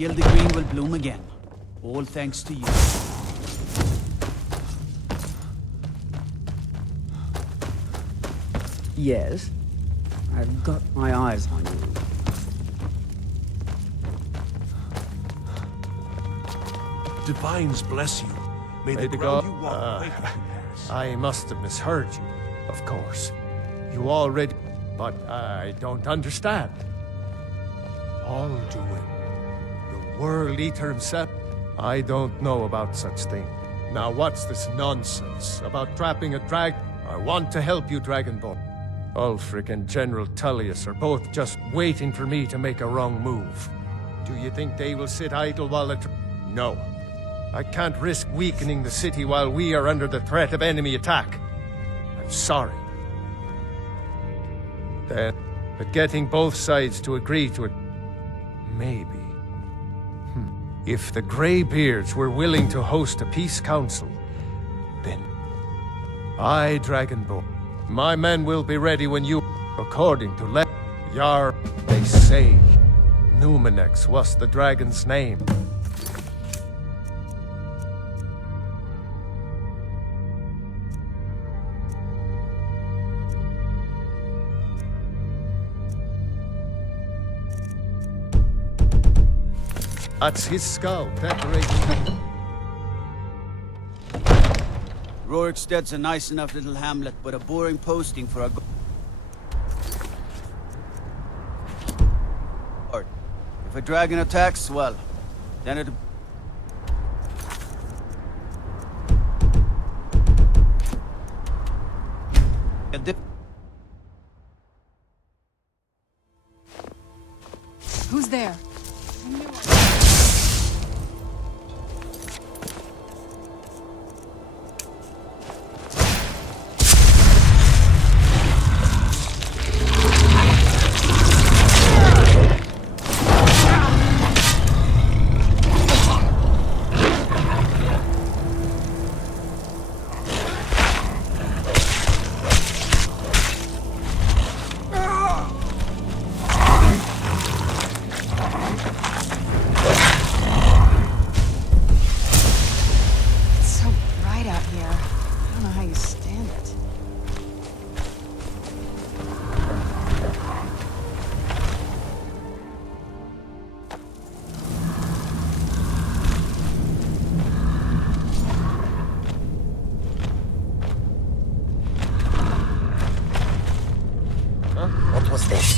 Gildegreen will bloom again. All thanks to you. Yes? I've got my eyes on you. Divines bless you. May the ground you walk wake you. I must have misheard you, of course. You already... But I don't understand. Alduin, the World Eater himself? I don't know about such thing. Now what's this nonsense about trapping a drag? I want to help you, Dragonborn. Ulfric and General Tullius are both just waiting for me to make a wrong move. Do you think they will sit idle while the... No. I can't risk weakening the city while we are under the threat of enemy attack. I'm sorry. Then, but getting both sides to agree to it... Maybe. If the Greybeards were willing to host a peace council, then... I, Dragonborn. My men will be ready when you... According to Jarl, they say... Numenex was the dragon's name. That's his skull, decorated. Rorikstead's a nice enough little hamlet, but a boring posting for a... If a dragon attacks, well, then it... Who's there? What was this?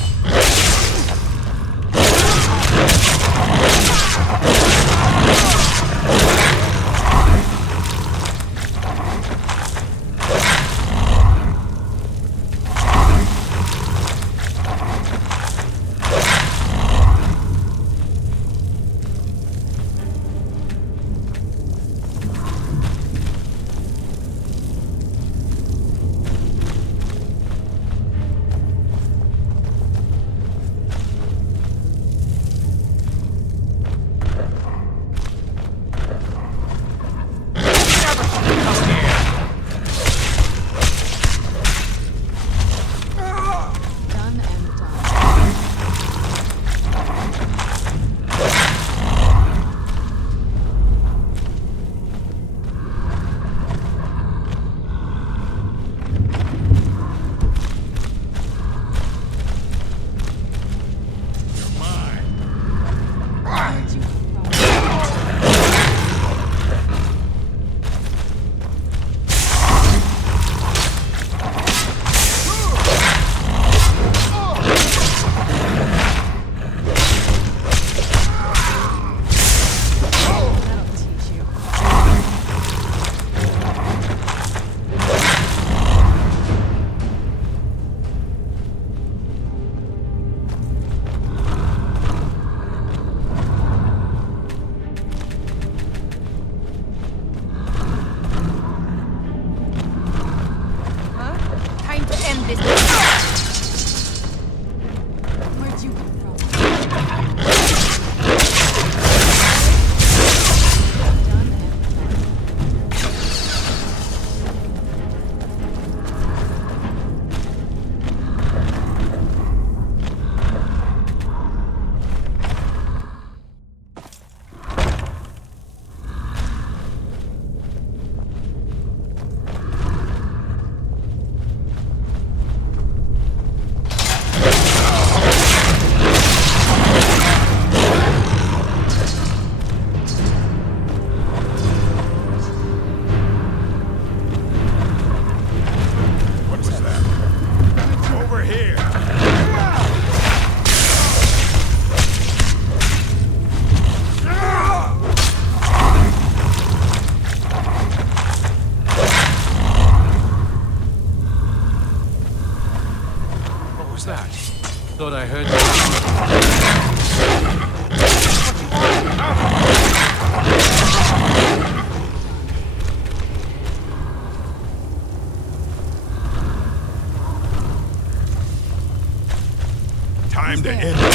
thought I heard. Time to end it.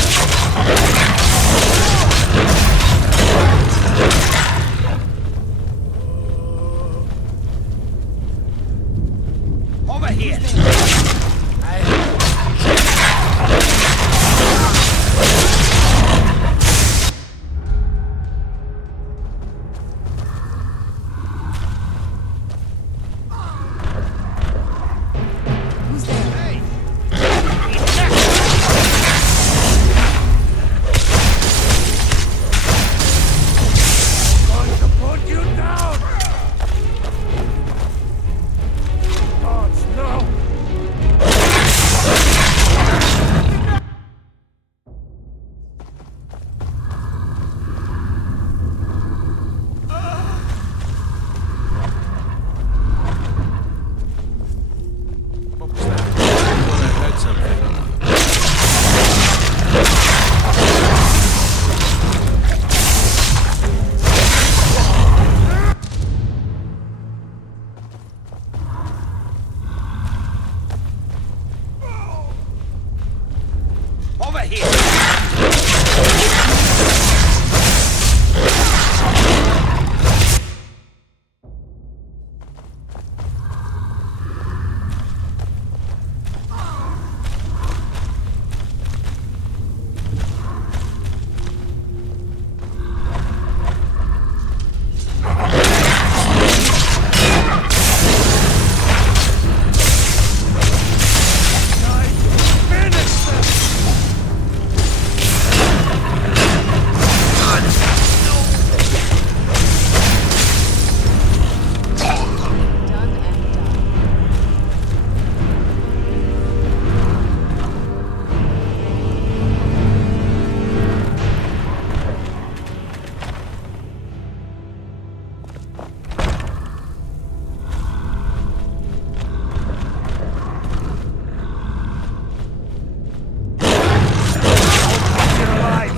Over here! Going to put you down! Gods, no! What was that? I thought I heard something. Over here! Finish them! Done and done. You're alive!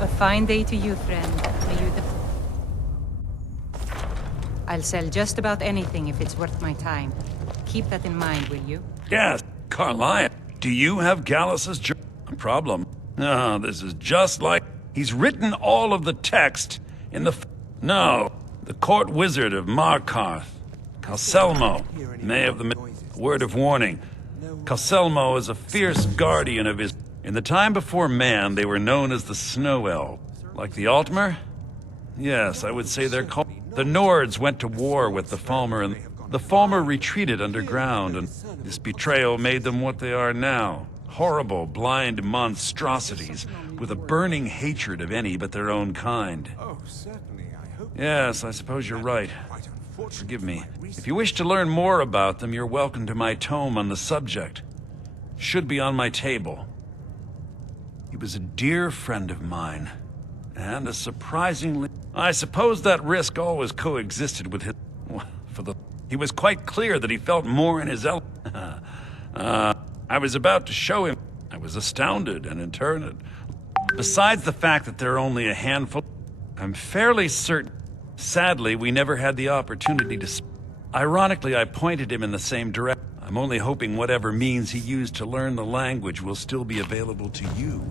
A fine day to you, friend. May you I'll sell just about anything if it's worth my time. Keep that in mind, will you? Yes, Carlion. Do you have Gallus's problem? No, this is just like... He's written all of the text in the... No, the court wizard of Markarth. Calselmo, may of the... Word of warning. Calselmo is a fierce guardian of his... In the time before man, they were known as the Snow Elves. Like the Altmer? Yes, I would say they're called... The Nords went to war with the Falmer, and the Falmer retreated underground, and this betrayal made them what they are now. Horrible, blind monstrosities, with a burning hatred of any but their own kind. Oh, certainly, I hope... Yes, I suppose you're right. Forgive me. If you wish to learn more about them, you're welcome to my tome on the subject. Should be on my table. He was a dear friend of mine, and a surprisingly... I suppose that risk always coexisted with his... He was quite clear that he felt more in his I was about to show him. I was astounded and in turn... Besides the fact that there are only a handful, I'm fairly certain... Sadly, we never had the opportunity to... Ironically, I pointed him in the same direction. I'm only hoping whatever means he used to learn the language will still be available to you.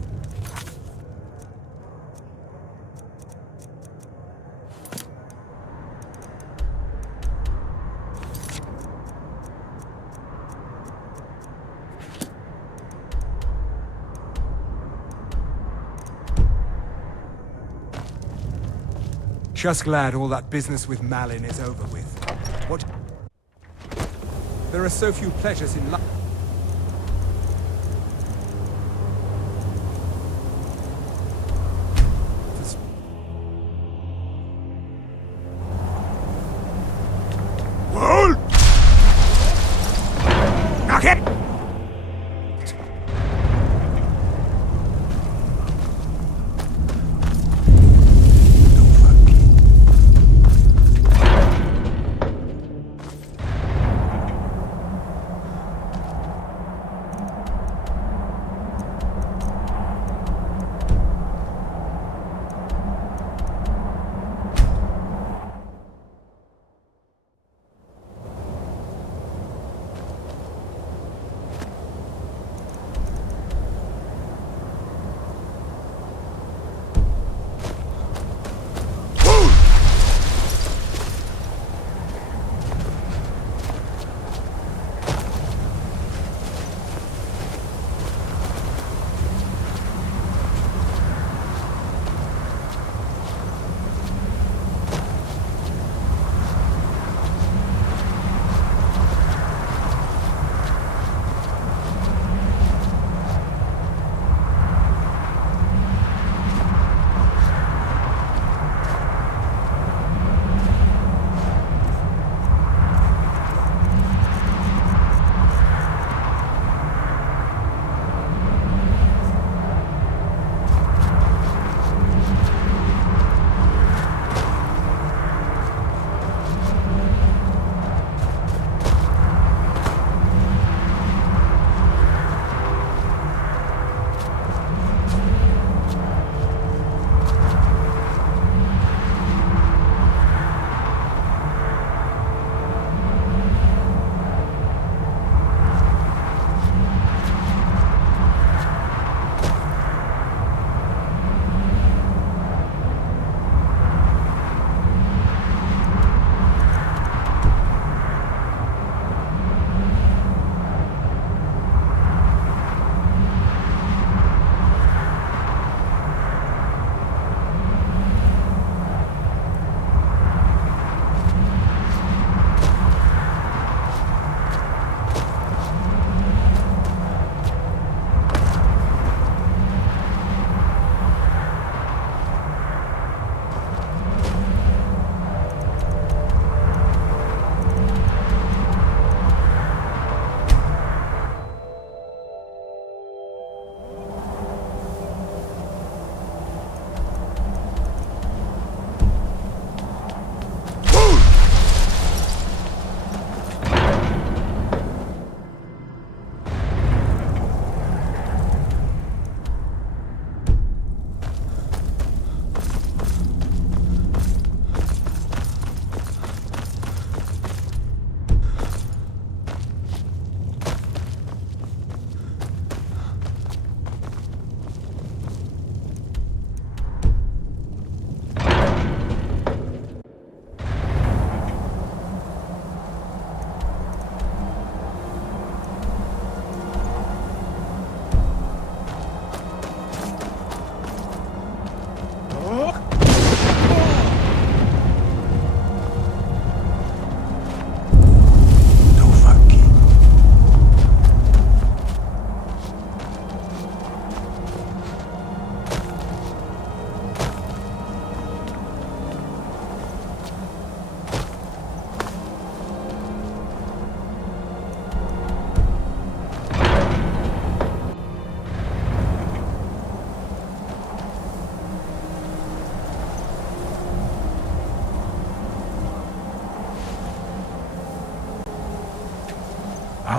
Just glad all that business with Malin is over with. What? There are so few pleasures in life. Knock it!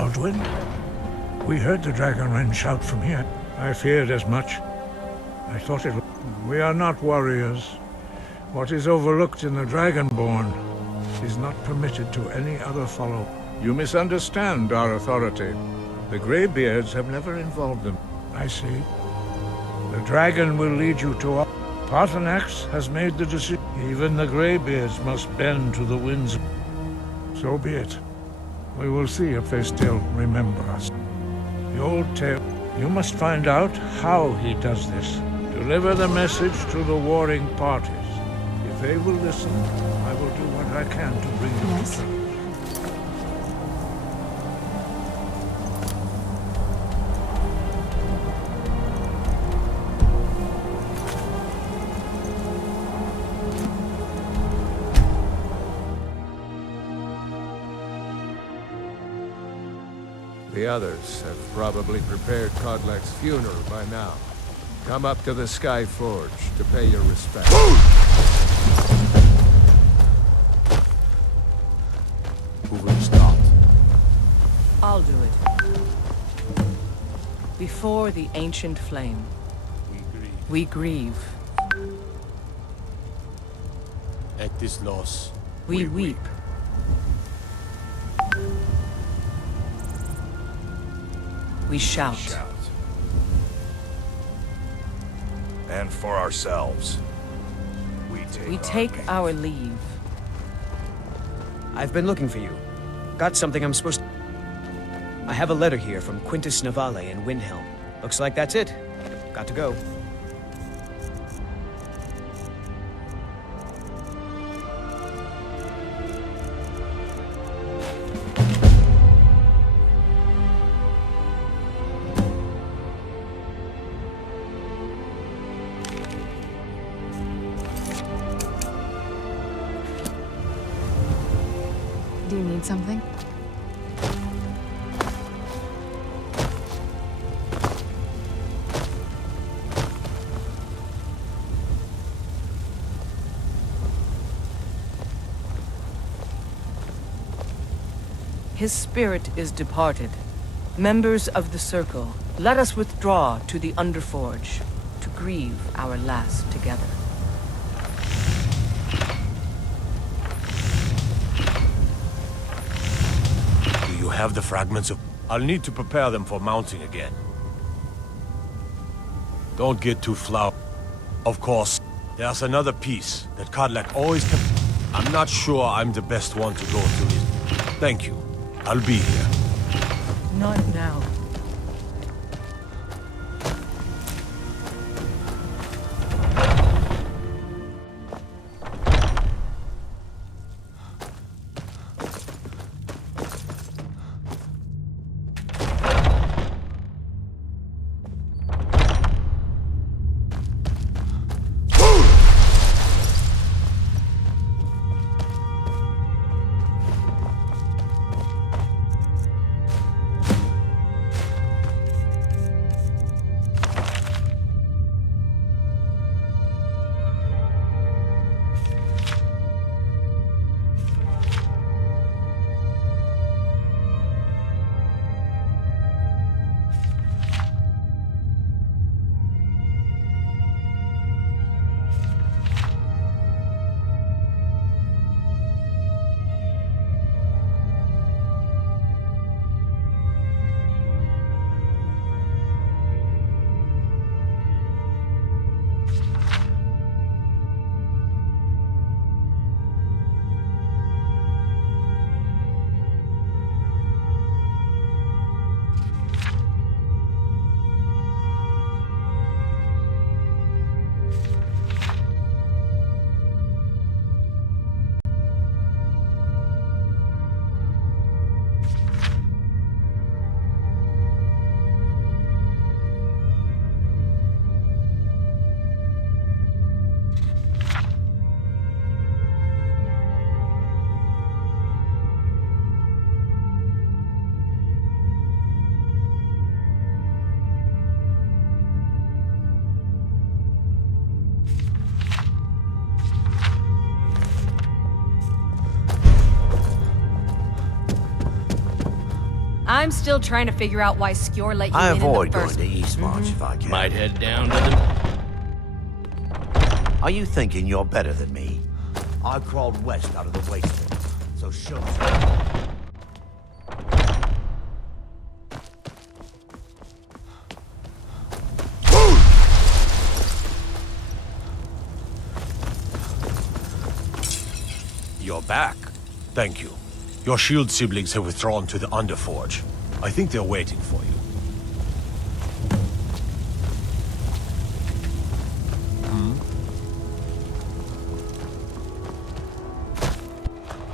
Aldwin? We heard the Dragon Wren shout from here. I feared as much. I thought it... We are not warriors. What is overlooked in the Dragonborn is not permitted to any other follow. You misunderstand our authority. The Greybeards have never involved them. I see. The dragon will lead you to our... Paarthurnax has made the decision. Even the Greybeards must bend to the winds. So be it. We will see if they still remember us. The old tale. You must find out how he does this. Deliver the message to the warring parties. If they will listen, I will do what I can to bring you Yes? to terms. The others have probably prepared Kodlak's funeral by now. Come up to the Sky Forge to pay your respects. Who will start? I'll do it. Before the ancient flame, we grieve. At this loss, We weep. We shout. And for ourselves, We take our leave. I've been looking for you. Got something I'm supposed to... I have a letter here from Quintus Navale in Windhelm. Looks like that's it. Got to go. Do you need something? His spirit is departed. Members of the Circle, let us withdraw to the Underforge to grieve our last together. do you have the fragments of... I'll need to prepare them for mounting again. Don't get too flowery. Of course, there's another piece that Kodlak always kept... I'm not sure I'm the best one to go through it. Thank you. I'll be here. Not now. I'm still trying to figure out why Skjor let you I in avoid the going first to Eastmarch if I can. Might head down to the... Are you thinking you're better than me? I crawled west out of the wasteland, so show me. You're back. Thank you. Your shield siblings have withdrawn to the Underforge. I think they're waiting for you.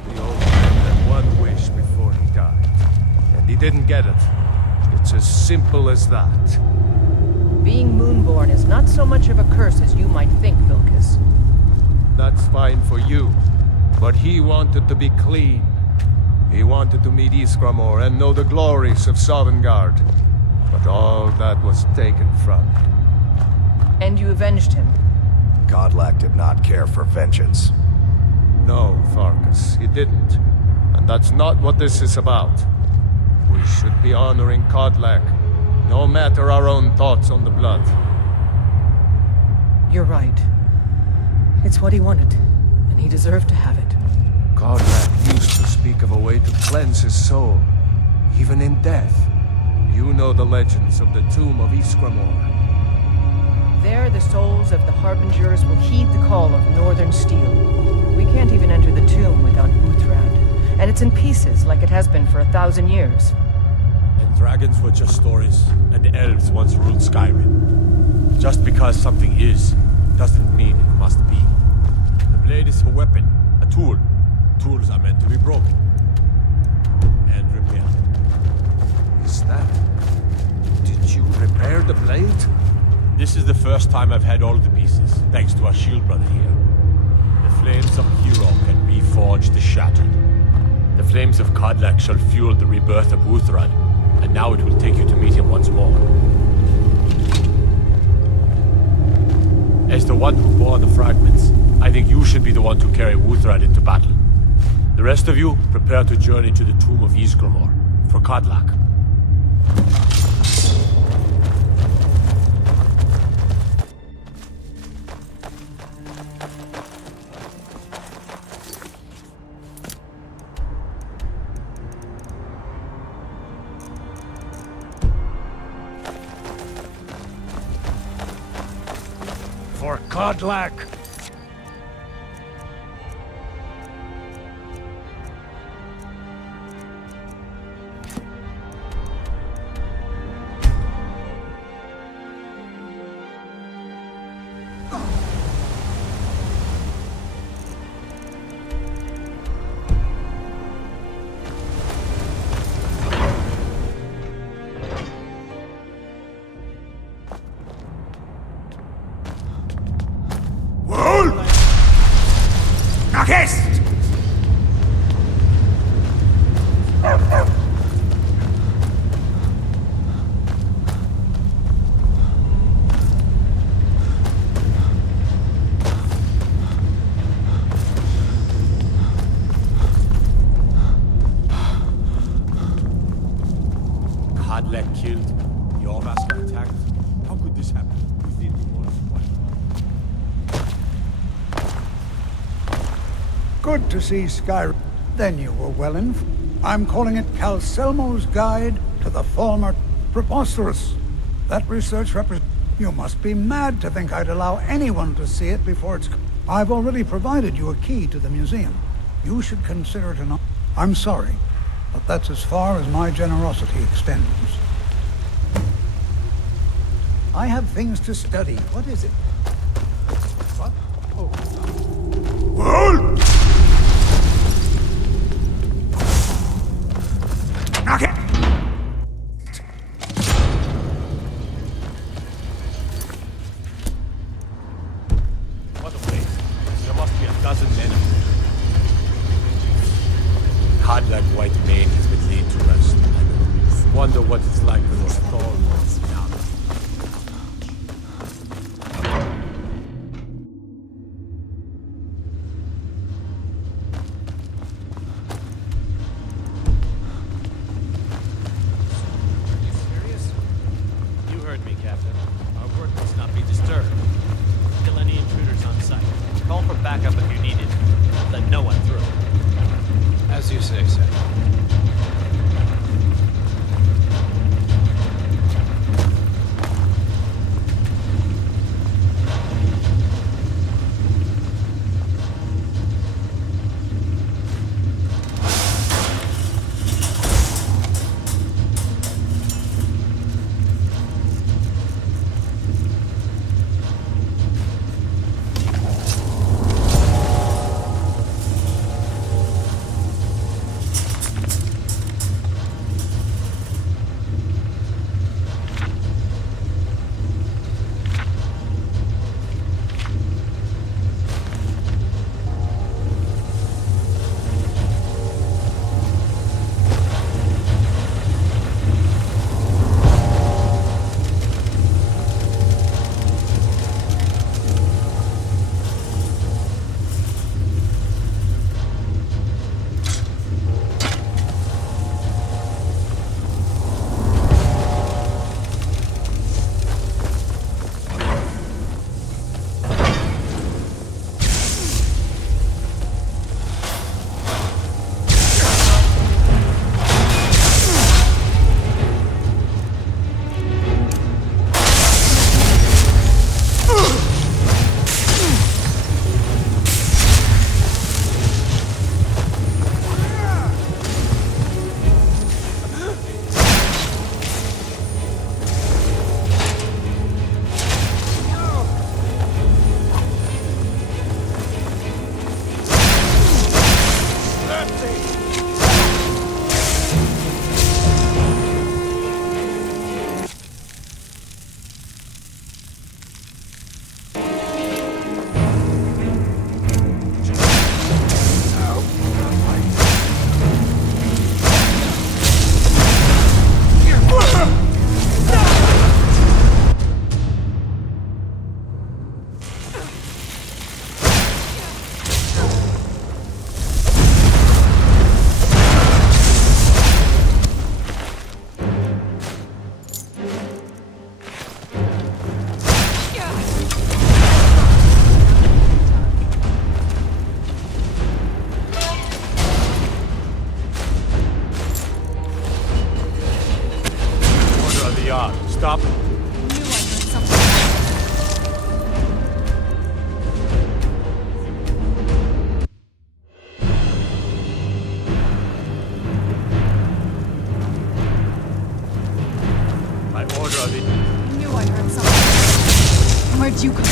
The old man had one wish before he died, and he didn't get it. It's as simple as that. Being Moonborn is not so much of a curse as you might think, Vilkas. That's fine for you, but he wanted to be clean. He wanted to meet Iskramor and know the glories of Sovngarde. But all that was taken from him. And you avenged him. Godlack did not care for vengeance. No, Farkas, he didn't. And that's not what this is about. We should be honoring Godlack, no matter our own thoughts on the blood. You're right. It's what he wanted, and he deserved to have it. Godlack used to speak of a way to cleanse his soul, even in death. You know the legends of the tomb of Iskramor. There, the souls of the Harbingers will heed the call of Northern Steel. We can't even enter the tomb without Uthrad, and it's in pieces like it has been for 1,000 years. And dragons were just stories, and the elves once ruled Skyrim. Just because something is, doesn't mean it must be. The blade is a weapon, a tool. Tools are meant to be broken. And repaired. Is that... Did you repair the blade? This is the first time I've had all the pieces, thanks to our shield brother here. The flames of a hero can reforge the shattered. The flames of Kodlak shall fuel the rebirth of Uthrad, and now it will take you to meet him once more. As the one who bore the fragments, I think you should be the one to carry Uthrad into battle. The rest of you, prepare to journey to the tomb of Ysgramor, for Kodlak. For Kodlak! Kodlak killed, the Orvasker attacked. How could this happen within more than 1 month? Good to see Skyrim. Then you were well informed. I'm calling it Calselmo's Guide to the Former. Preposterous. That research You must be mad to think I'd allow anyone to see it before it's... I've already provided you a key to the museum. You should consider it an... I'm sorry, but that's as far as my generosity extends. I have things to study. What is it? What? Oh. Knock it! What a waste. There must be a dozen men. Kodlak White Mane has been laid to rest. I wonder what it's like when those thorns down. Captain. Our work must not be disturbed. Kill any intruders on sight. Call for backup if you need it. Let no one through. As you say, sir. Stop. By order of the... I knew I heard something. Where'd you come from?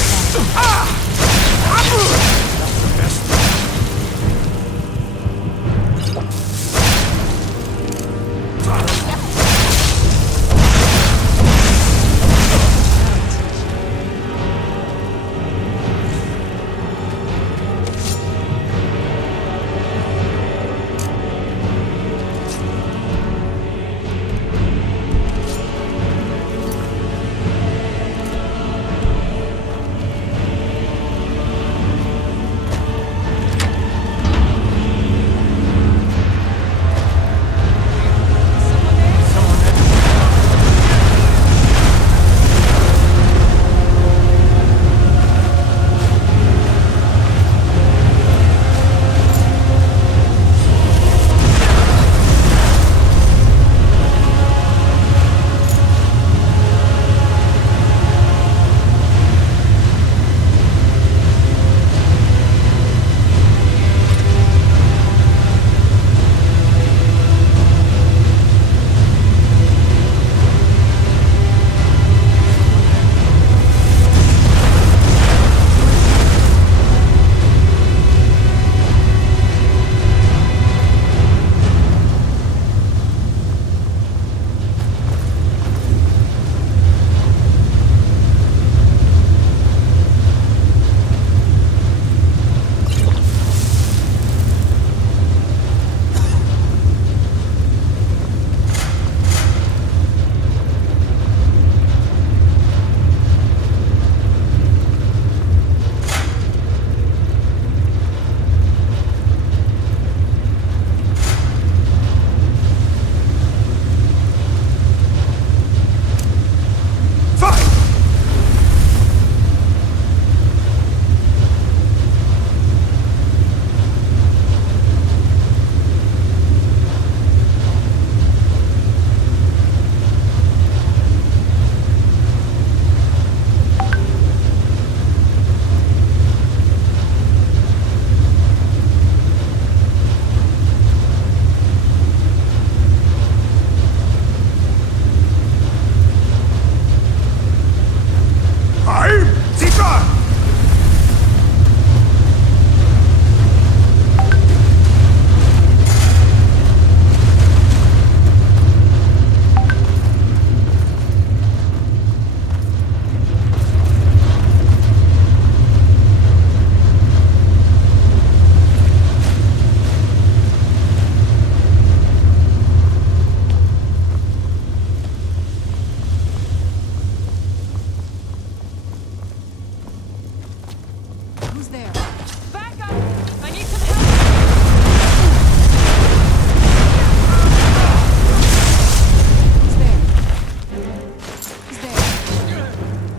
Who's there? Back up! I need some help! Who's there? Who's there?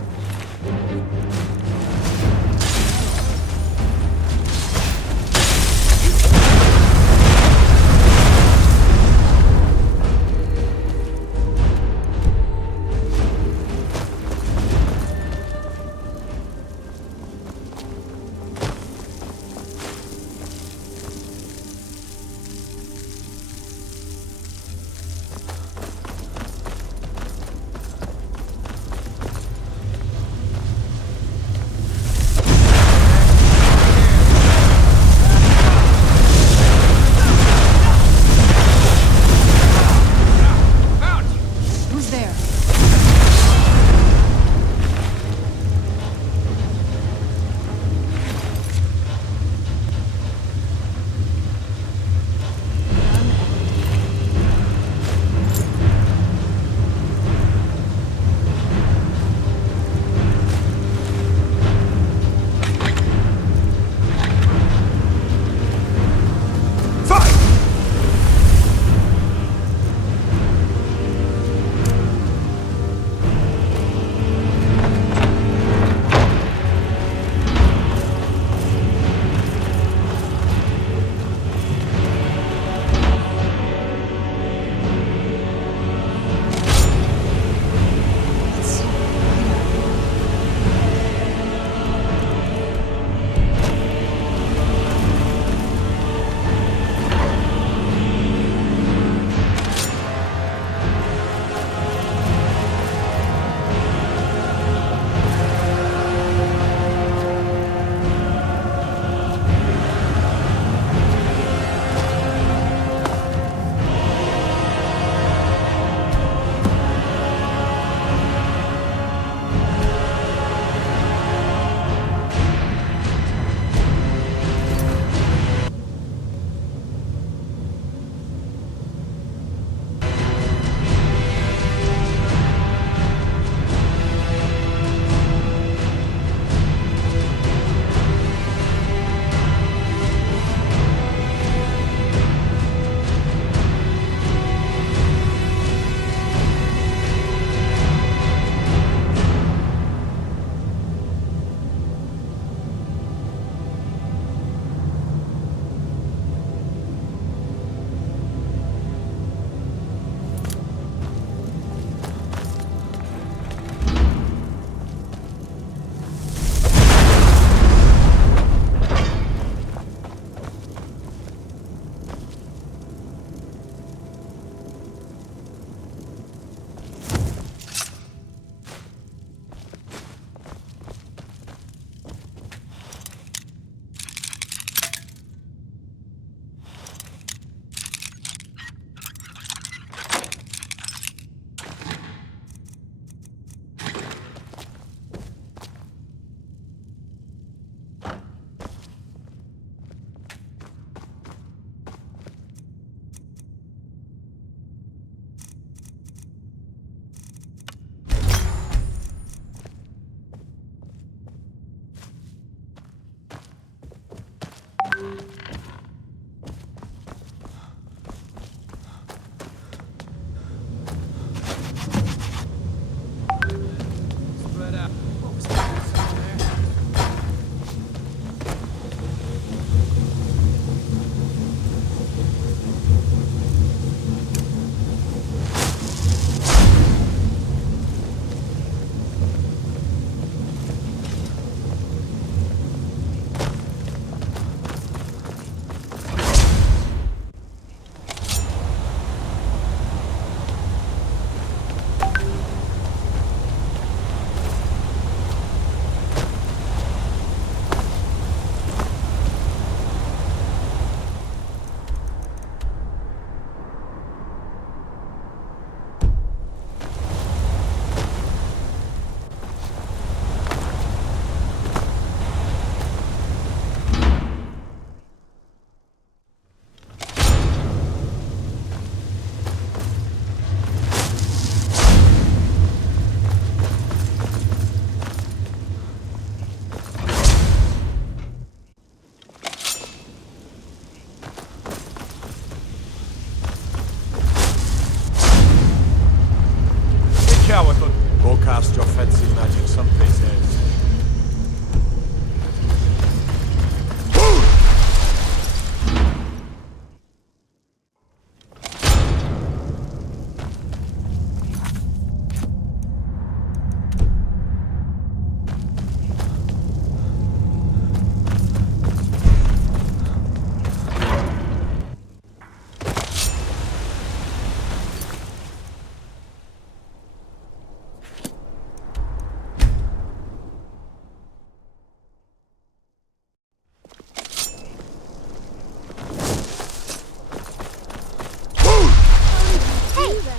fancy magic someplace else.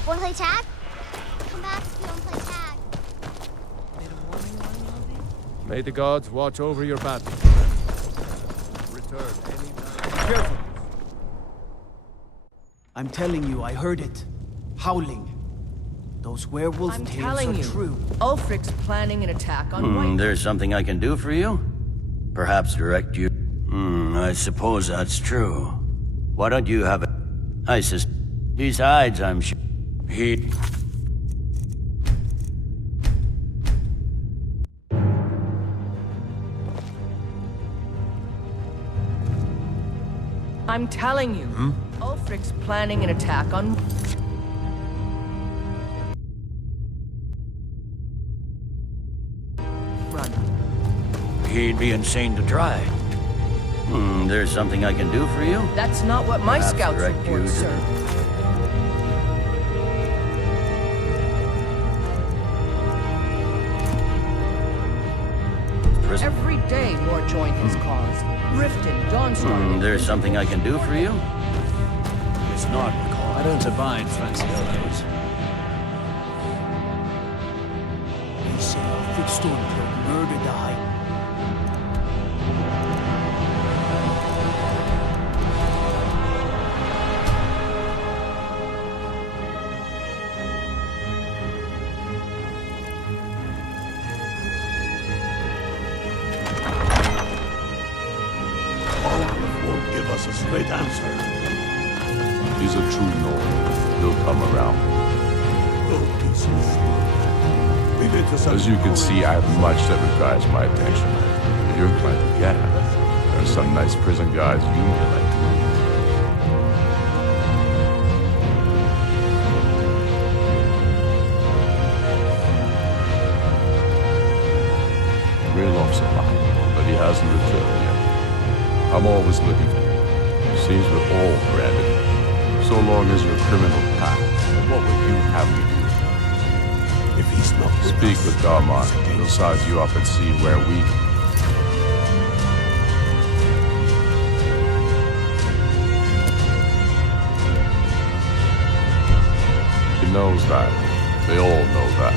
Wanna play tag? Come back if you wanna play tag. May the gods watch over your battle. Return anytime. Careful. I'm telling you, I heard it. Howling. Those werewolf I'm tales telling are you, true. Ulfric's planning an attack on White. There's something I can do for you? Perhaps direct you... I suppose that's true. Why don't you have it? Besides, I'm sure... I'm telling you, Ulfric's planning an attack on... Run. He'd be insane to try. There's something I can do for you? That's not what my Perhaps scouts direct report, you to- sir. Every day more join his cause. Riften, Dawnstar... There's something I can do for you? It's not recall. I don't abide fancy clothes. They say Ulfric Stormcloak murdered the High. Won't give us a straight answer. He's a true Nord. He'll come around. Don't be so sure. We've been to such As you can see, I have much that requires my attention. If you're inclined to get it, there are some nice prison guards you may like to meet. Raloff's alive, but he hasn't returned yet. I'm always looking for him. It seems we're all branded. So long as you're criminal past, what would you have me do? If he's not with Speak us, with Darmar. He'll size you up and see where we can. He knows that. They all know that.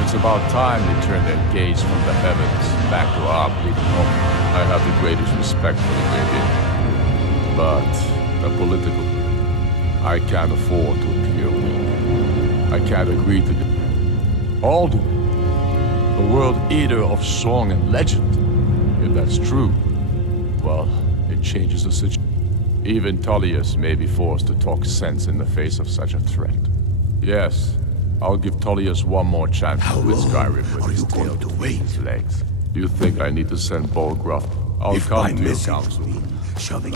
It's about time they turned their gaze from the heavens back to our bleeding home. I have the greatest respect for the great, but the political... I can't afford to appear weak. I can't agree to do. Alden, the world eater of song and legend. If that's true, well, it changes the situation. Even Tullius may be forced to talk sense in the face of such a threat. Yes, I'll give Tullius one more chance to rid Skyrim with his tail between his legs. Do you think I need to send Bolgruff? I'll if come by to your message council. mean shoving...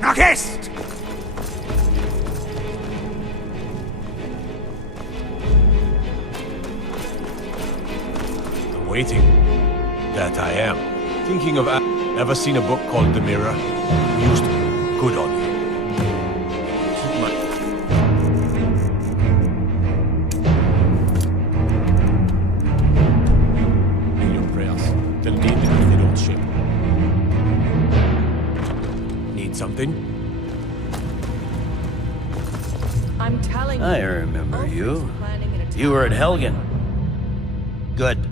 Nachist! I'm waiting. That I am. Thinking of... Ever seen a book called The Mirror? Used to be good on you. Keep my... In your prayer. something? I'm telling you. I remember you. Planning an attack. You were at Helgen. Good.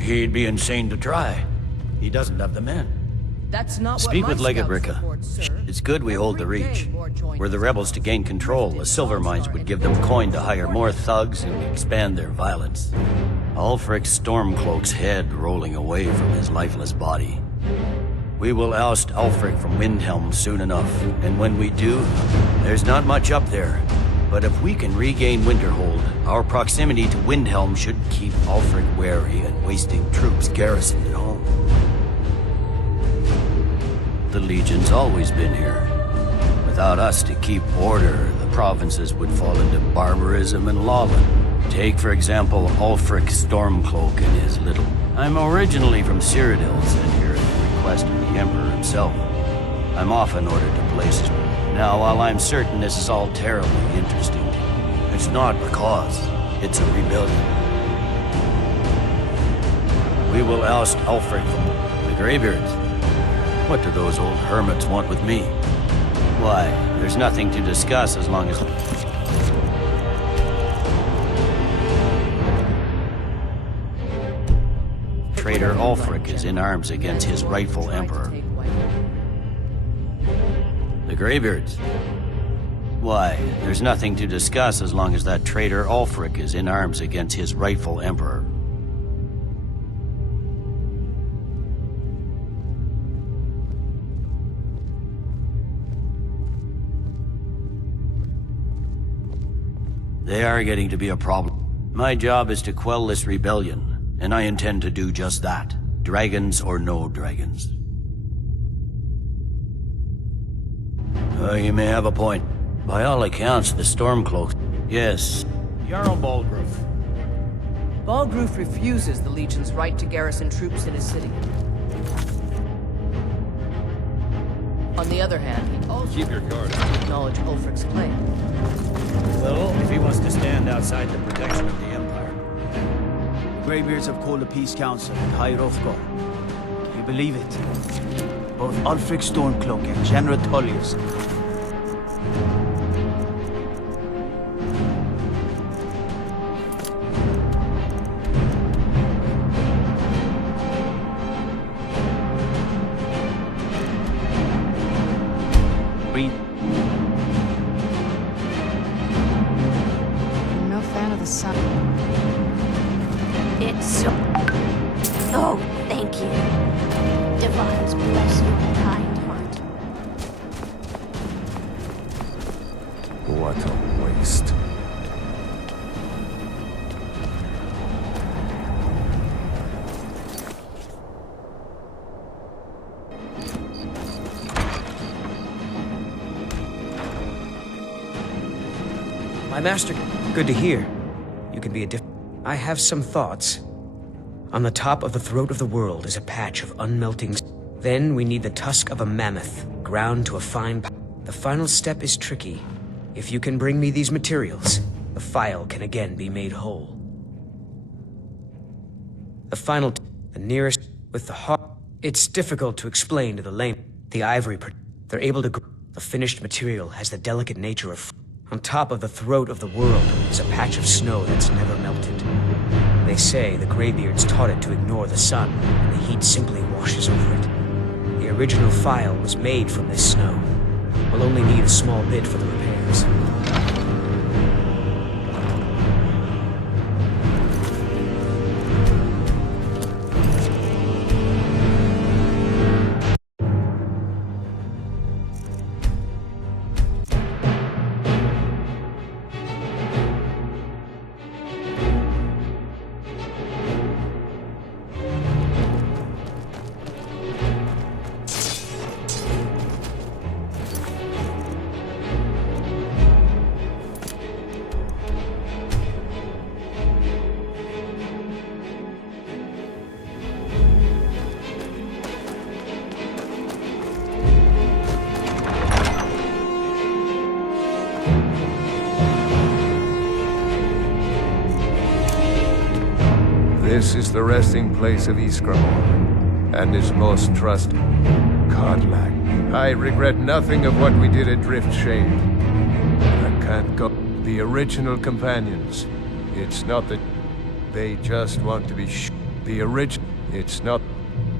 He'd be insane to try. He doesn't have the men. That's not Speak what with my Legabricka. scouts report, sir. It's good we hold the Every Reach. day more join Were the us. rebels to gain control, the silver mines would give them coin to hire more thugs and expand their violence. Ulfric's Stormcloak's head rolling away from his lifeless body. We will oust Ulfric from Windhelm soon enough, and when we do, there's not much up there. But if we can regain Winterhold, our proximity to Windhelm should keep Ulfric wary and wasting troops garrisoned at home. The Legion's always been here. Without us to keep order, the provinces would fall into barbarism and lawlessness. Take, for example, Ulfric Stormcloak and his little... I'm originally from Cyrodiil, sent here at the request of the Emperor himself. I'm often ordered to places. Now, while I'm certain this is all terribly interesting, it's not a cause. It's a rebellion. We will oust Ulfric from the Greybeards. What do those old hermits want with me? Why, there's nothing to discuss as long as... Traitor Ulfric is in arms against his rightful emperor. The Greybeards. Why, there's nothing to discuss as long as that traitor Ulfric is in arms against his rightful emperor. They are getting to be a problem. My job is to quell this rebellion, and I intend to do just that. Dragons or no dragons. You may have a point. By all accounts, the Stormcloak... Yes, Jarl Balgruf. Balgruf refuses the Legion's right to garrison troops in his city. On the other hand, he also Keep your guard. doesn't acknowledge Ulfric's claim. Well, if he wants to stand outside the protection of the Empire. The Greybeards have called a peace council in High Hrofgar. Can you believe it? Both Ulfric Stormcloak and General Tullius. I'm no fan of the sun. It's so... Oh, thank you. Divines bless your kind heart. What a waste. My master, good to hear. You can be a I have some thoughts. On the top of the throat of the world is a patch of unmelting... Then we need the tusk of a mammoth, ground to a fine... The final step is tricky. If you can bring me these materials, the file can again be made whole. The final... The nearest... With the heart... It's difficult to explain to the lame... The ivory... They're able to... The finished material has the delicate nature of... On top of the throat of the world is a patch of snow that's never melted. They say the Greybeards taught it to ignore the sun, and the heat simply washes over it. The original file was made from this snow. We'll only need a small bit for the repairs. This is the resting place of Iskramor. and his most trusted. Godlike. I regret nothing of what we did at Drift Shade. I can't go. The original companions. It's not that they just want to be It's not.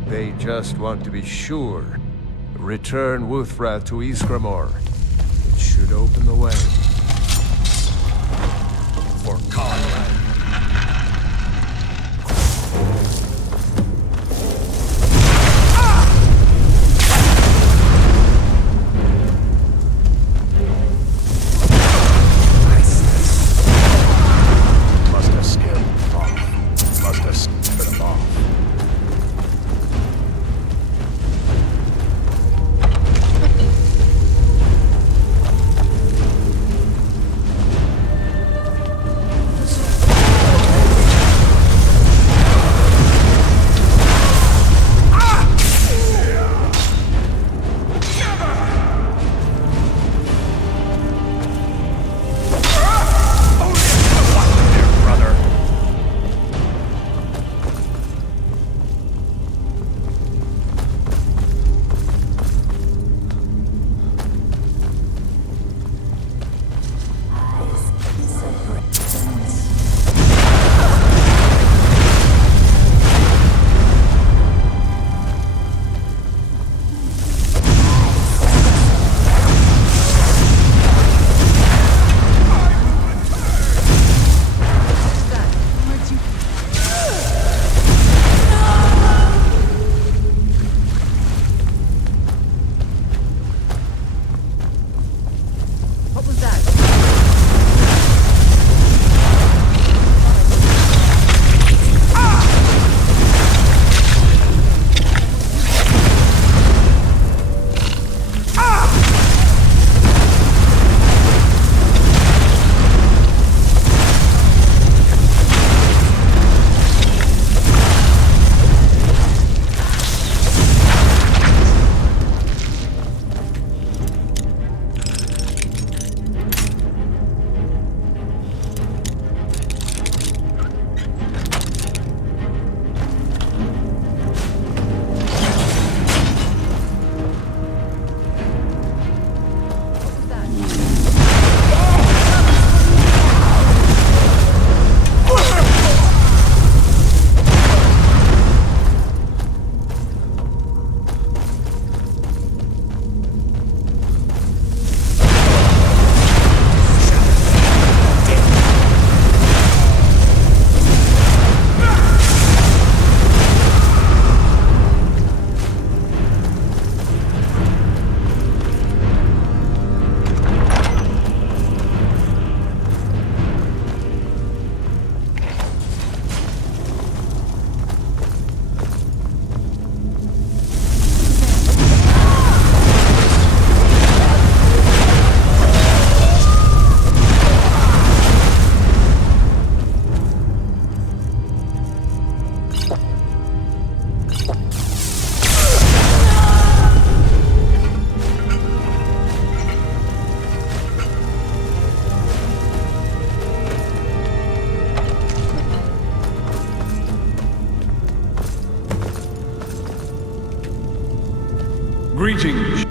They just want to be sure. Return Wuthra to Ysgramor. It should open the way. For Conrad. Greetings.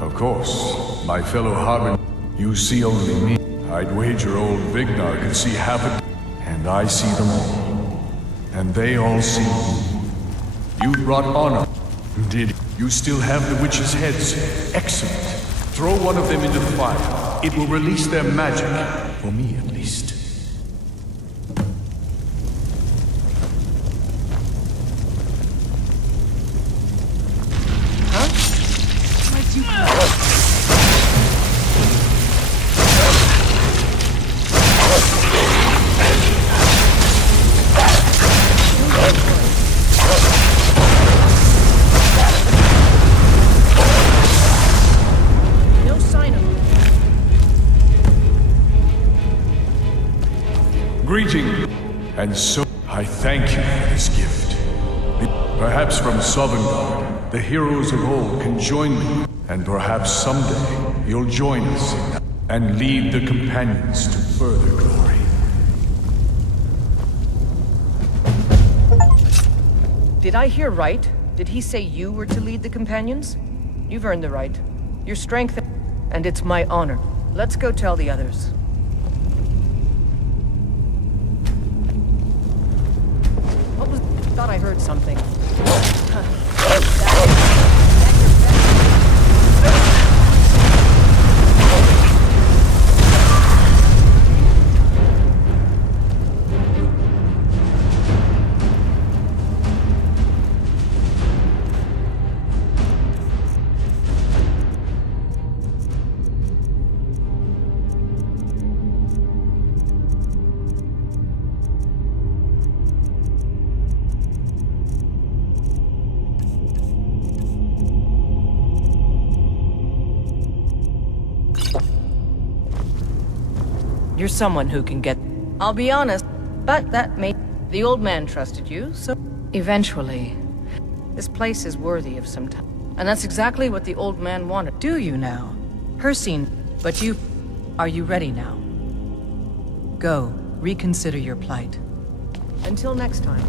Of course, my fellow Harbinger. You see only me. I'd wager old Vignar can see half of it. And I see them all. And they all see you. You brought honor. Did you still have the witches' heads? Excellent. Throw one of them into the fire. It will release their magic. For me, at least. Greeting. And so, I thank you for this gift. Perhaps from Sovngarde, the heroes of old can join me. And perhaps someday, you'll join us and lead the companions to further glory. Did I hear right? Did he say you were to lead the companions? You've earned the right. Your strength, and it's my honor. Let's go tell the others. What was... Thought I heard something. You're someone who can get... I'll be honest, but that made... The old man trusted you, so... Eventually, this place is worthy of some time. And that's exactly what the old man wanted. Do you now? Hercene, but you... Are you ready now? Go, reconsider your plight. Until next time.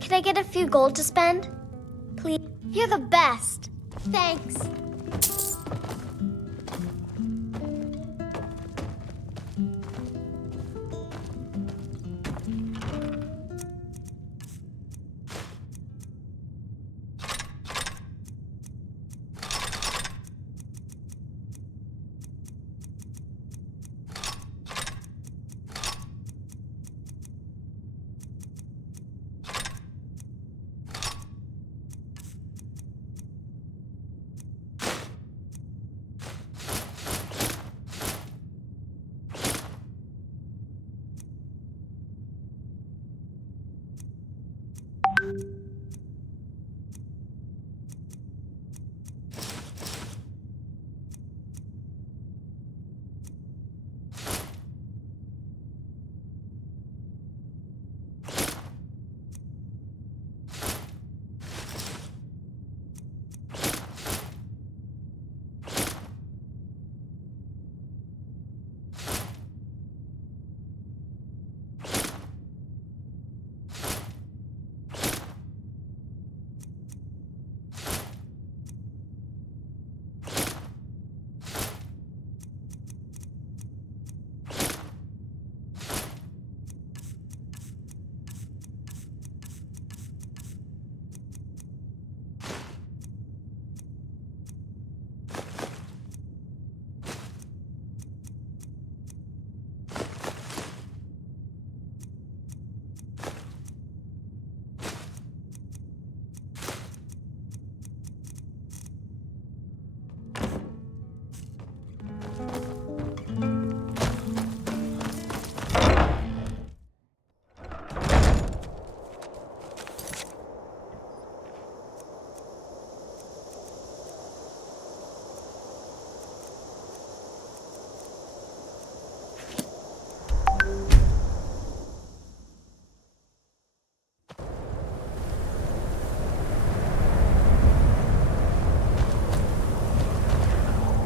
Can I get a few gold to spend? Please? You're the best. Thanks.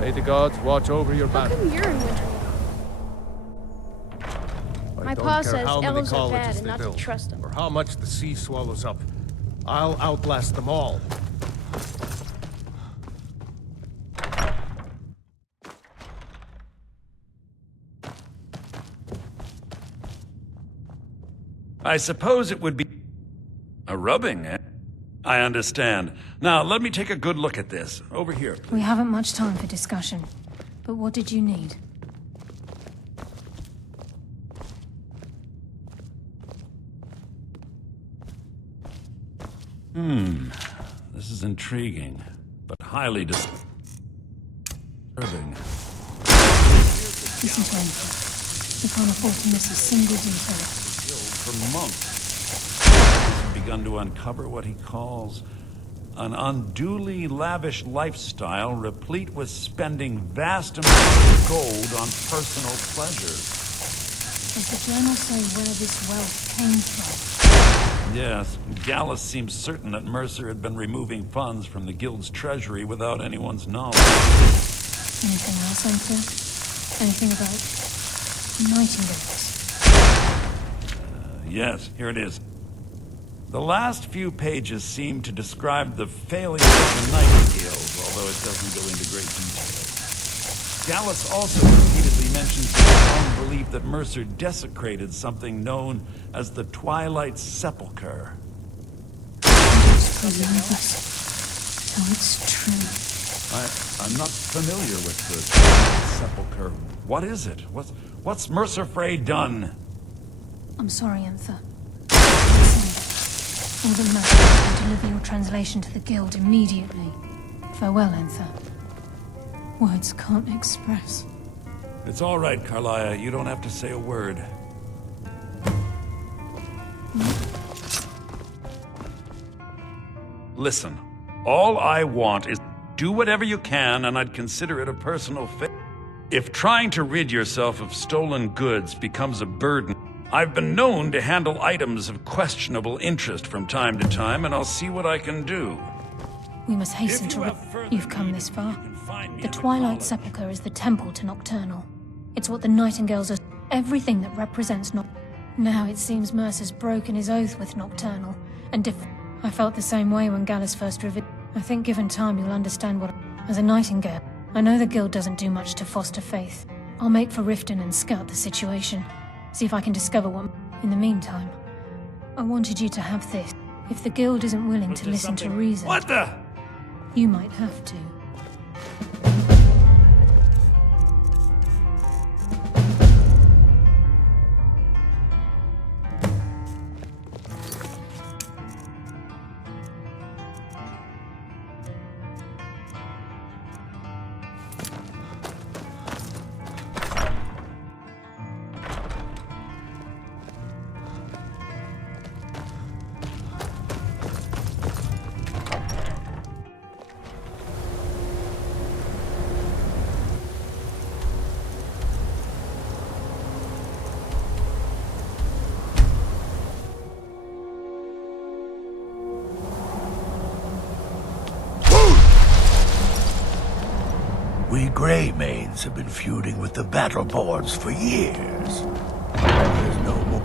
May the gods watch over your How battle. come you're in winter? I My don't pa care says how many elves are colleges bad and they not to build, trust them. or how much the sea swallows up. I'll outlast them all. I suppose it would be a rubbing, eh? I understand. Now, let me take a good look at this. Over here. We haven't much time for discussion. But what did you need? This is intriguing, but highly disturbing. Listen to anything. We can't afford to miss a single detail. For months, he's begun to uncover what he calls an unduly lavish lifestyle replete with spending vast amounts of gold on personal pleasures. Does the journal say where this wealth came from? Yes, Gallus seems certain that Mercer had been removing funds from the guild's treasury without anyone's knowledge. Anything else, Enter? Anything about nightingales? Yes, here it is. The last few pages seem to describe the failure of the nightingales, although it doesn't go into great detail. Gallus also repeatedly mentions the strong belief that Mercer desecrated something known as the Twilight Sepulchre. Olympus. So it's true. I'm not familiar with the Twilight Sepulchre. What is it? What's Mercer Frey done? I'm sorry, Anther. All that matters is to deliver your translation to the guild immediately. Farewell, Anther. Words can't express. It's all right, Carlia. You don't have to say a word. Listen, all I want is do whatever you can, and I'd consider it a personal favor. If trying to rid yourself of stolen goods becomes a burden, I've been known to handle items of questionable interest from time to time, and I'll see what I can do. We must hasten to... You've come this far. The Twilight Sepulchre is the temple to Nocturnal. It's what the Nightingales are... Everything that represents Now it seems Mercer's broken his oath with Nocturnal, and I felt the same way when Gallus first revealed... I think given time you'll understand what... As a Nightingale, I know the guild doesn't do much to foster faith. I'll make for Riften and scout the situation. See if I can discover what... In the meantime, I wanted you to have this. If the guild isn't willing to listen to reason... What the... You might have to. We Greymaids have been feuding with the Battleborns for years. There's no more.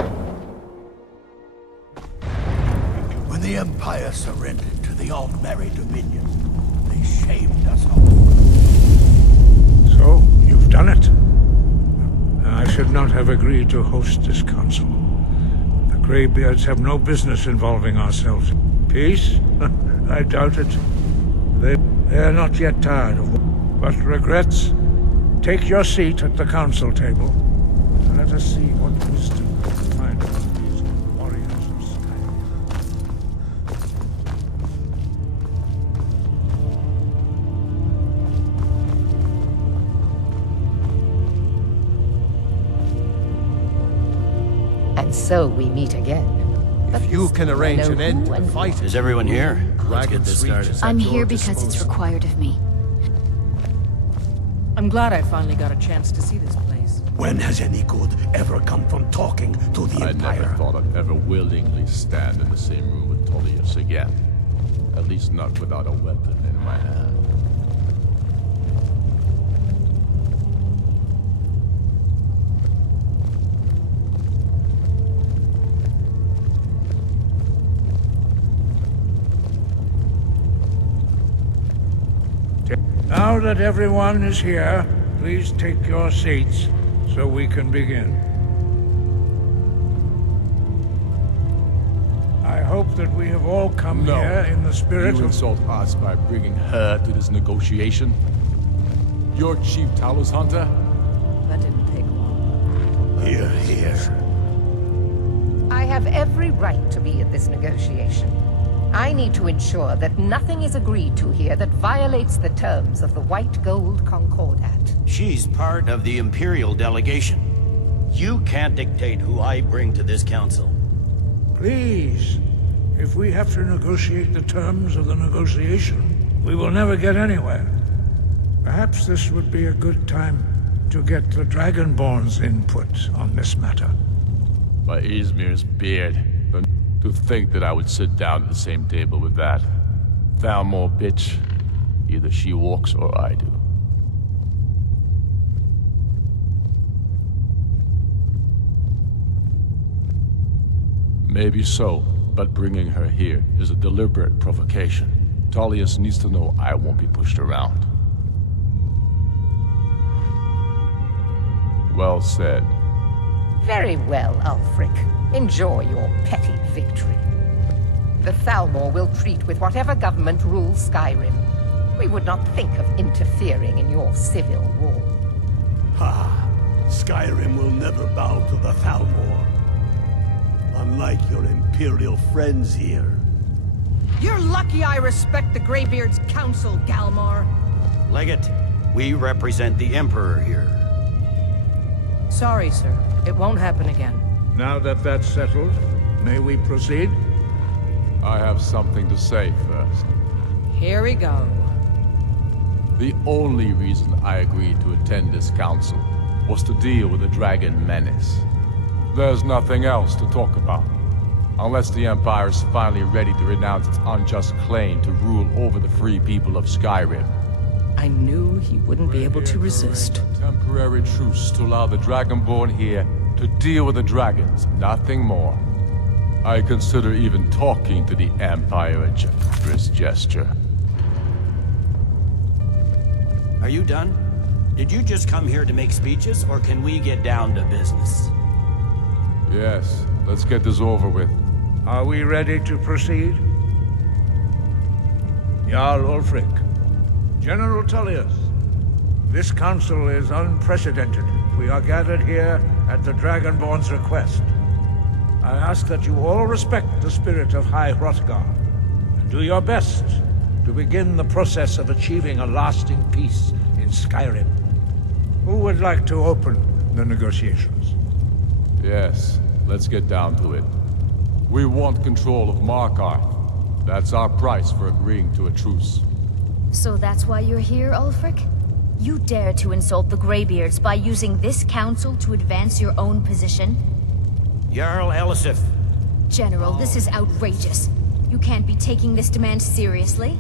When the Empire surrendered to the Altmerry Dominion, they shamed us all. So, you've done it. I should not have agreed to host this council. The Greybeards have no business involving ourselves. Peace? I doubt it. They are not yet tired of war. But regrets? Take your seat at the council table. Let us see what wisdom we can find among these warriors of Skyrim. And so we meet again. If you can arrange an end to the fight... Is everyone here? Let's get this started. I'm here because it's required of me. I'm glad I finally got a chance to see this place. When has any good ever come from talking to the I Empire? never thought I'd ever willingly stand in the same room with Tullius again. At least not without a weapon in my hand. Now that everyone is here, please take your seats so we can begin. I hope that we have all come here in the spirit You of... insult us by bringing her to this negotiation? You're Chief Talos Hunter? That didn't take long. Here, here. I have every right to be at this negotiation. I need to ensure that nothing is agreed to here that violates the terms of the White Gold Concordat. She's part of the Imperial delegation. You can't dictate who I bring to this council. Please, if we have to negotiate the terms of the negotiation, we will never get anywhere. Perhaps this would be a good time to get the Dragonborn's input on this matter. By Izmir's beard. To think that I would sit down at the same table with that Thalmor bitch. Either she walks or I do. Maybe so, but bringing her here is a deliberate provocation. Tullius needs to know I won't be pushed around. Well said. Very well, Ulfric. Enjoy your petty victory. The Thalmor will treat with whatever government rules Skyrim. We would not think of interfering in your civil war. Ha! Skyrim will never bow to the Thalmor. Unlike your Imperial friends here. You're lucky I respect the Greybeard's counsel, Galmar. Legate, we represent the Emperor here. Sorry, sir. It won't happen again. Now that that's settled, may we proceed? I have something to say first. Here we go. The only reason I agreed to attend this council was to deal with the dragon menace. There's nothing else to talk about. Unless the Empire is finally ready to renounce its unjust claim to rule over the free people of Skyrim. I knew he wouldn't be able to resist. A temporary truce to allow the Dragonborn here to deal with the dragons, nothing more. I consider even talking to the Empire a generous gesture. Are you done? Did you just come here to make speeches, or can we get down to business? Yes, let's get this over with. Are we ready to proceed? Jarl Ulfric, General Tullius, this council is unprecedented. We are gathered here at the Dragonborn's request. I ask that you all respect the spirit of High Hrothgar, and do your best to begin the process of achieving a lasting peace in Skyrim. Who would like to open the negotiations? Yes, let's get down to it. We want control of Markarth. That's our price for agreeing to a truce. So that's why you're here, Ulfric? You dare to insult the Greybeards by using this council to advance your own position? Jarl Elisif. General, this is outrageous. You can't be taking this demand seriously.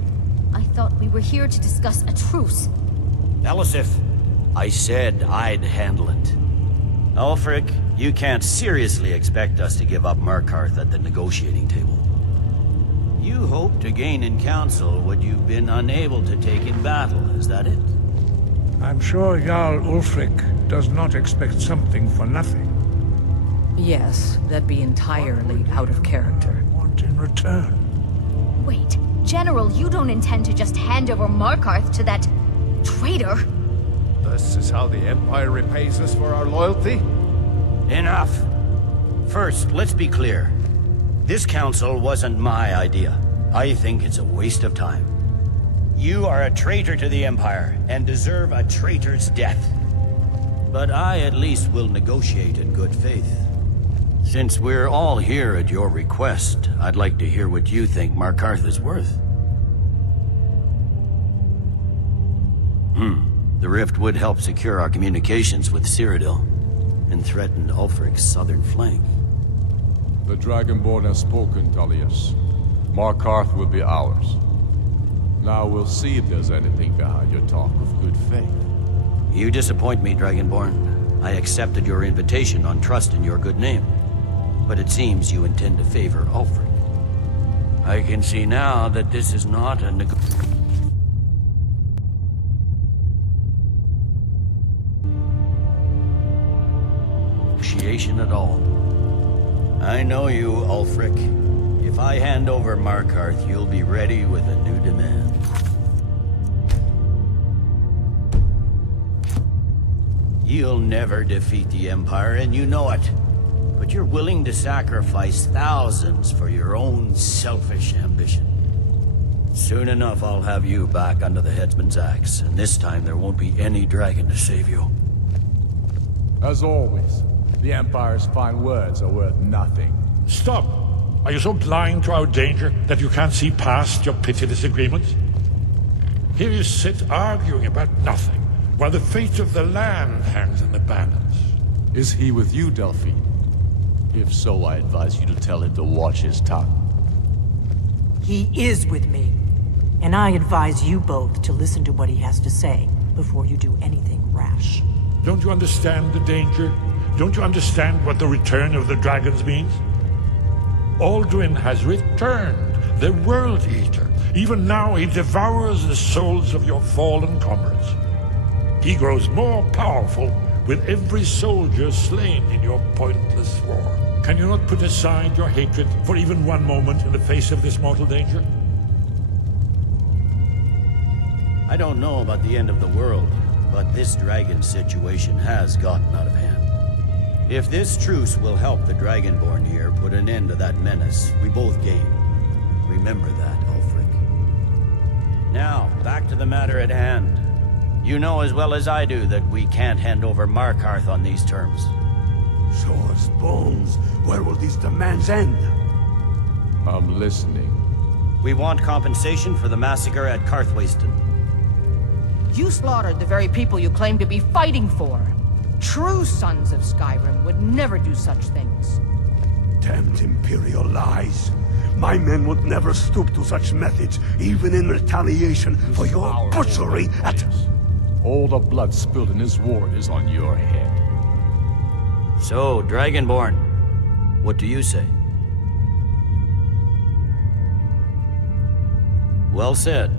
I thought we were here to discuss a truce. Elisif, I said I'd handle it. Ulfric, you can't seriously expect us to give up Markarth at the negotiating table. You hoped to gain in council what you've been unable to take in battle, is that it? I'm sure Jarl Ulfric does not expect something for nothing. Yes, that'd be entirely out of character. Want in return? Wait, General, you don't intend to just hand over Markarth to that traitor? This is how the Empire repays us for our loyalty? Enough! First, let's be clear. This council wasn't my idea. I think it's a waste of time. You are a traitor to the Empire, and deserve a traitor's death. But I at least will negotiate in good faith. Since we're all here at your request, I'd like to hear what you think Markarth is worth. The rift would help secure our communications with Cyrodiil, and threatened Ulfric's southern flank. The Dragonborn has spoken, Tullius. Markarth will be ours. Now we'll see if there's anything behind your talk of good faith. You disappoint me, Dragonborn. I accepted your invitation on trust in your good name. But it seems you intend to favor Ulfric. I can see now that this is not a negotiation at all. I know you, Ulfric. If I hand over Markarth, you'll be ready with a new demand. You'll never defeat the Empire, and you know it. But you're willing to sacrifice thousands for your own selfish ambition. Soon enough, I'll have you back under the headsman's axe, and this time there won't be any dragon to save you. As always, the Empire's fine words are worth nothing. Stop! Are you so blind to our danger that you can't see past your pitiless agreements? Here you sit arguing about nothing, while the fate of the land hangs in the balance. Is he with you, Delphine? If so, I advise you to tell him to watch his tongue. He is with me. And I advise you both to listen to what he has to say before you do anything rash. Don't you understand the danger? Don't you understand what the return of the dragons means? Aldrin has returned, the World Eater. Even now he devours the souls of your fallen comrades. He grows more powerful with every soldier slain in your pointless war. Can you not put aside your hatred for even one moment in the face of this mortal danger? I don't know about the end of the world, but this dragon situation has gotten out of hand. If this truce will help the Dragonborn here put an end to that menace, we both gain. Remember that, Ulfric. Now, back to the matter at hand. You know as well as I do that we can't hand over Markarth on these terms. Show us bones. Where will these demands end? I'm listening. We want compensation for the massacre at Karthwasten. You slaughtered the very people you claim to be fighting for. True sons of Skyrim would never do such things. Damned Imperial lies. My men would never stoop to such methods, even in retaliation for your butchery at... All the blood spilled in this war is on your head. So, Dragonborn, what do you say? Well said.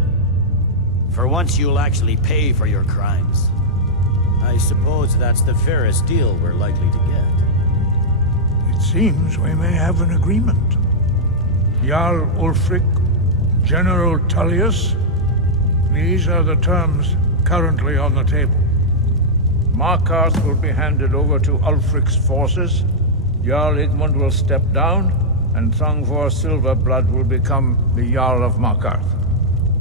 For once you'll actually pay for your crimes. I suppose that's the fairest deal we're likely to get. It seems we may have an agreement. Jarl Ulfric, General Tullius, these are the terms currently on the table. Markarth will be handed over to Ulfric's forces, Jarl Igmund will step down, and Thongvor Silverblood will become the Jarl of Markarth.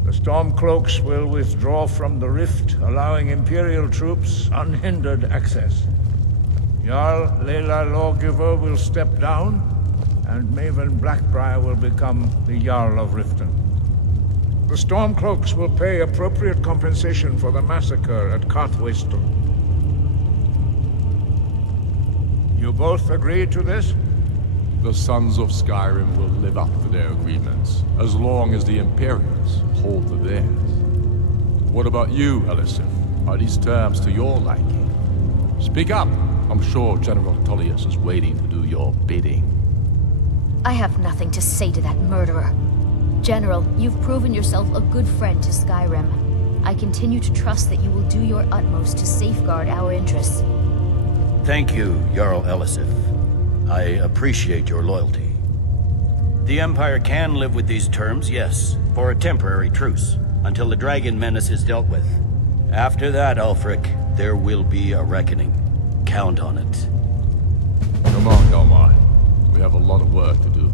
The Stormcloaks will withdraw from the rift, allowing Imperial troops unhindered access. Jarl Leila Lawgiver will step down, and Maven Blackbriar will become the Jarl of Riften. The Stormcloaks will pay appropriate compensation for the massacre at Karthwasten. You both agree to this? The Sons of Skyrim will live up to their agreements, as long as the Imperials hold to theirs. What about you, Elisif? Are these terms to your liking? Speak up! I'm sure General Tullius is waiting to do your bidding. I have nothing to say to that murderer. General, you've proven yourself a good friend to Skyrim. I continue to trust that you will do your utmost to safeguard our interests. Thank you, Jarl Elisif. I appreciate your loyalty. The Empire can live with these terms, yes, for a temporary truce, until the dragon menace is dealt with. After that, Ulfric, there will be a reckoning. Count on it. Come on, Galmar. We have a lot of work to do.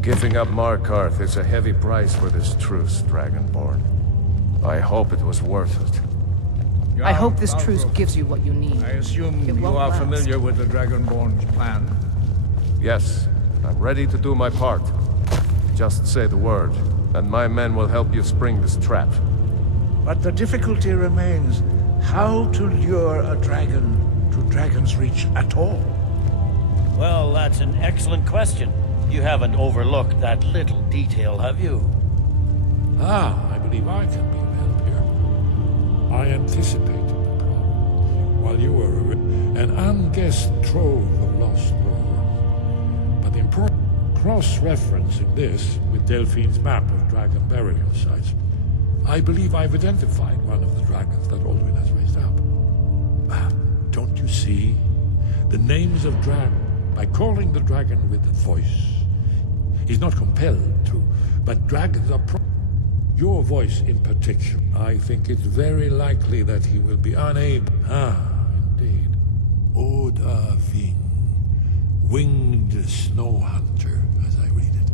Giving up Markarth is a heavy price for this truce, Dragonborn. I hope it was worth it. I hope this truce gives you what you need. I assume you are familiar with the Dragonborn's plan. Yes, I'm ready to do my part. Just say the word, and my men will help you spring this trap. But the difficulty remains how to lure a dragon to Dragon's Reach at all. Well, that's an excellent question. You haven't overlooked that little detail, have you? I believe I can be of help here. I anticipated the problem, while you were an unguessed trove of lost lore. But the important cross-referencing this with Delphine's map of dragon burial sites, I believe I've identified one of the dragons that Aldrin has raised up. Don't you see? the names of by calling the dragon with the voice. He's not compelled to, but dragons are your voice in particular. I think it's very likely that he will be unable. Indeed. Odahviing, winged snow hunter, as I read it.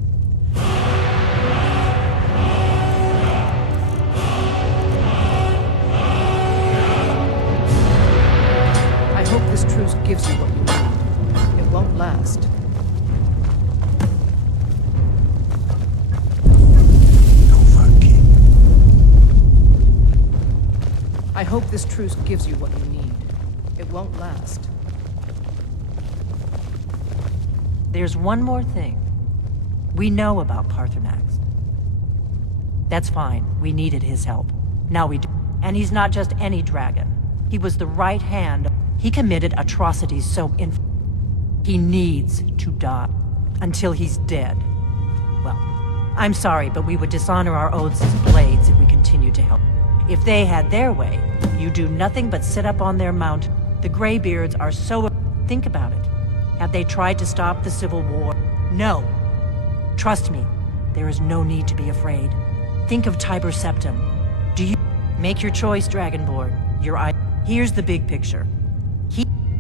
I hope this truce gives you what you need. It won't last. I hope this truce gives you what you need. It won't last. There's one more thing. We know about Parthenax. That's fine. We needed his help. Now we do. And he's not just any dragon. He was the right hand. He committed atrocities so he needs to die. Until he's dead. Well, I'm sorry, but we would dishonor our oaths as blades if we continued to help. If they had their way, you do nothing but sit up on their mount. The Greybeards are so... Think about it. Have they tried to stop the Civil War? No. Trust me, there is no need to be afraid. Think of Tiber Septim. Do you... Make your choice, Dragonborn. Here's the big picture.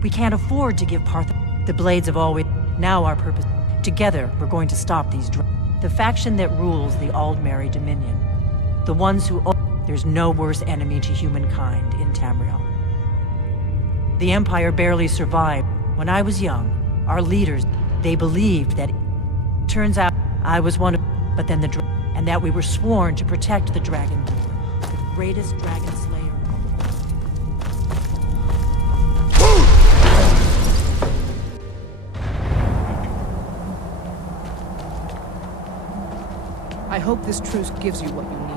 We can't afford to give the Blades have always... Now our purpose... Together, we're going to stop these the faction that rules the Aldmeri Dominion. The ones who... There's no worse enemy to humankind in Tamriel. The Empire barely survived. When I was young, our leaders, they believed that... Turns out, I was one of... But then and that we were sworn to protect the Dragonborn, the greatest dragon slayer. I hope this truce gives you what you need.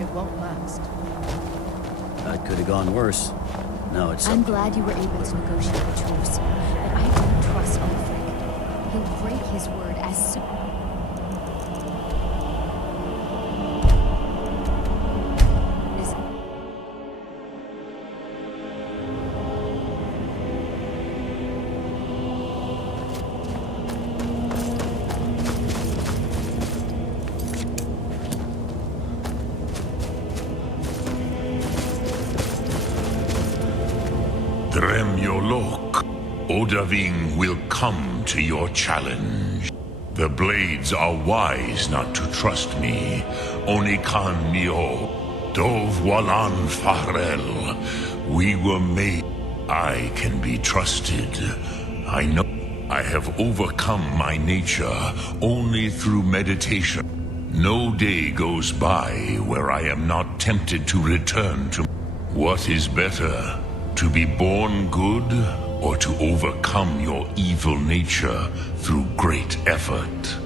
It won't last. That could have gone worse. No, it's... I'm glad you were able to negotiate a truce, but I don't trust Ulfric. He'll break his word as soon... Odahviing will come to your challenge. The Blades are wise not to trust me. Onikan mio, Dov walan farel. We were made. I can be trusted. I know I have overcome my nature only through meditation. No day goes by where I am not tempted to return to... What is better, to be born good, or to overcome your evil nature through great effort?